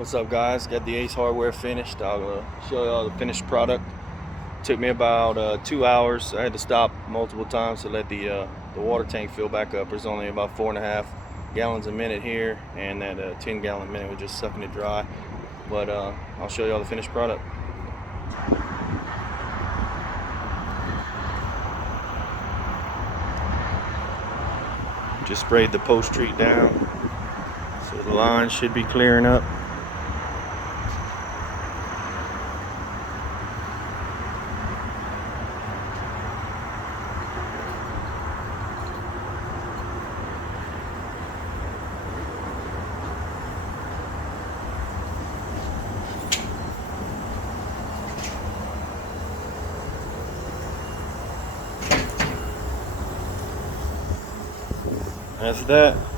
What's up, guys? Got the Ace hardware finished. I'll show you all the finished product. Took me about 2 hours. I had to stop multiple times to let the water tank fill back up. There's only about 4.5 gallons a minute here, and that 10 gallon a minute was just sucking it dry. But I'll show you all the finished product. Just sprayed the post treat down, so the line should be clearing up. That's that.